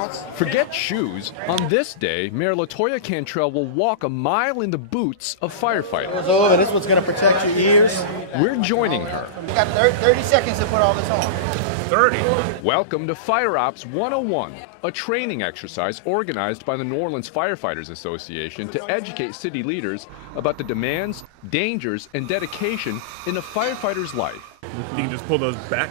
balance. Forget shoes. On this day, Mayor LaToya Cantrell will walk a mile in the boots of firefighters. It's over. This one's going to protect your ears. We're joining her. You got 30 seconds to put all this on. 30. Welcome to Fire Ops 101, a training exercise organized by the New Orleans Firefighters Association to educate city leaders about the demands, dangers, and dedication in a firefighter's life. You can just pull those back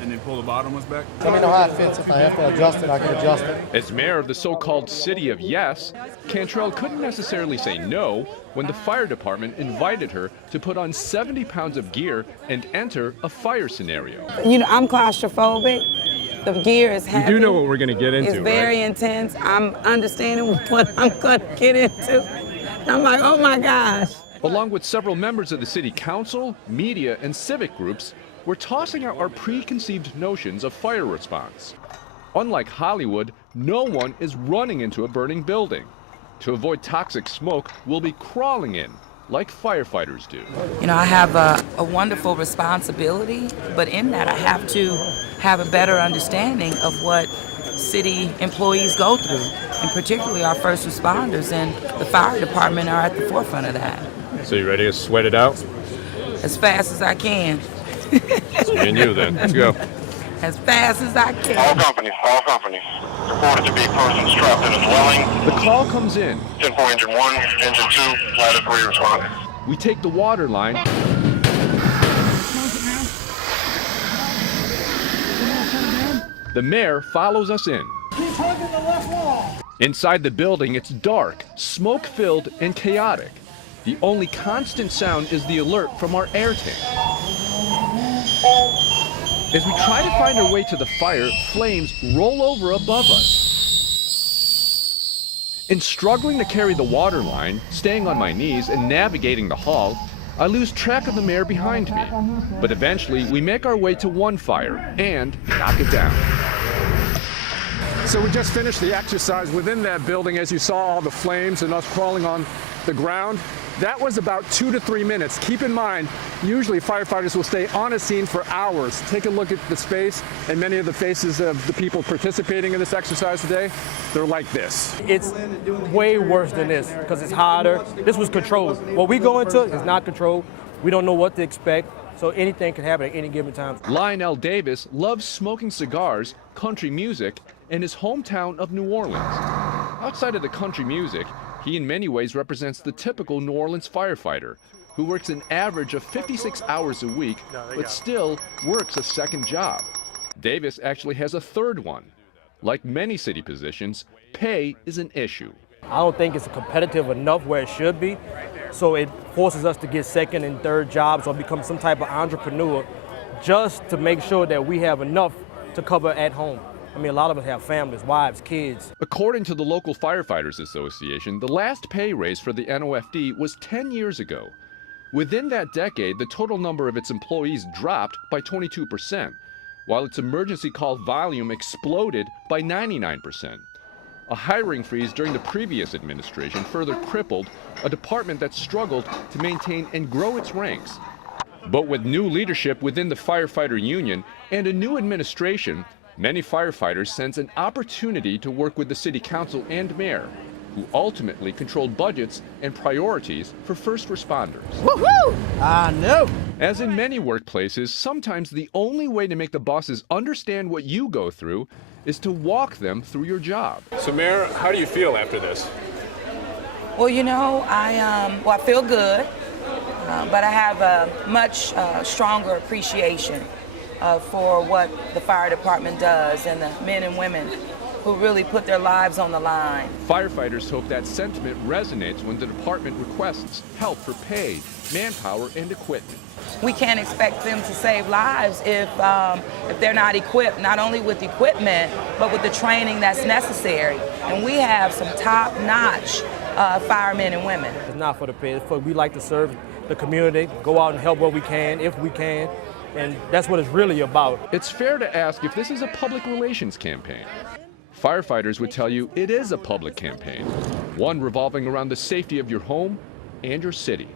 and then pull the bottom ones back. Let me know how it fits. If I have to adjust it, I can adjust it. As mayor of the so-called City of Yes, Cantrell couldn't necessarily say no when the fire department invited her to put on 70 pounds of gear and enter a fire scenario. You know, I'm claustrophobic. The gear is heavy. You do know what we're going to get into, It's very intense. I'm understanding what I'm going to get into. I'm like, oh my gosh. Along with several members of the city council, media, and civic groups, we're tossing out our preconceived notions of fire response. Unlike Hollywood, no one is running into a burning building. To avoid toxic smoke, we'll be crawling in, like firefighters do. You know, I have a wonderful responsibility, but in that I have to have a better understanding of what city employees go through, and particularly our first responders and the fire department are at the forefront of that. So you ready to sweat it out? As fast as I can. It's me and you then. Let's go. As fast as I can. All companies. Reported to be person strapped in a dwelling. The call comes in. 10-4 engine 1, engine 2, ladder 3 responding. We take the water line. The mayor follows us in. Keep hugging the left wall. Inside the building, it's dark, smoke-filled, and chaotic. The only constant sound is the alert from our air tank. As we try to find our way to the fire, flames roll over above us. In struggling to carry the water line, staying on my knees, and navigating the hall, I lose track of the mayor behind me. But eventually, we make our way to one fire and knock it down. So we just finished the exercise within that building. As you saw, all the flames and us crawling on the ground. That was about 2 to 3 minutes. Keep in mind, usually firefighters will stay on a scene for hours. Take a look at the space and many of the faces of the people participating in this exercise today. They're like this. It's way worse than this because it's hotter. This was controlled. What we go into is not controlled. We don't know what to expect, so anything can happen at any given time. Lionel Davis loves smoking cigars, country music, and his hometown of New Orleans. Outside of the country music, he in many ways represents the typical New Orleans firefighter who works an average of 56 hours a week, but still works a second job. Davis actually has a third one. Like many city positions, pay is an issue. I don't think it's competitive enough where it should be, so it forces us to get second and third jobs or become some type of entrepreneur just to make sure that we have enough to cover at home. I mean, a lot of us have families, wives, kids. According to the local Firefighters Association, the last pay raise for the NOFD was 10 years ago. Within that decade, the total number of its employees dropped by 22%, while its emergency call volume exploded by 99%. A hiring freeze during the previous administration further crippled a department that struggled to maintain and grow its ranks. But with new leadership within the firefighter union and a new administration, many firefighters sense an opportunity to work with the city council and mayor, who ultimately control budgets and priorities for first responders. Woohoo! I know. As in many workplaces, sometimes the only way to make the bosses understand what you go through is to walk them through your job. So Mayor, how do you feel after this? Well, you know, I feel good, but I have a much stronger appreciation for what the fire department does and the men and women who really put their lives on the line. Firefighters hope that sentiment resonates when the department requests help for pay, manpower, and equipment. We can't expect them to save lives if they're not equipped, not only with equipment, but with the training that's necessary. And we have some top-notch firemen and women. It's not for the pay, it's for we like to serve the community, go out and help what we can, if we can. And that's what it's really about. It's fair to ask if this is a public relations campaign. Firefighters would tell you it is a public campaign, one revolving around the safety of your home and your city.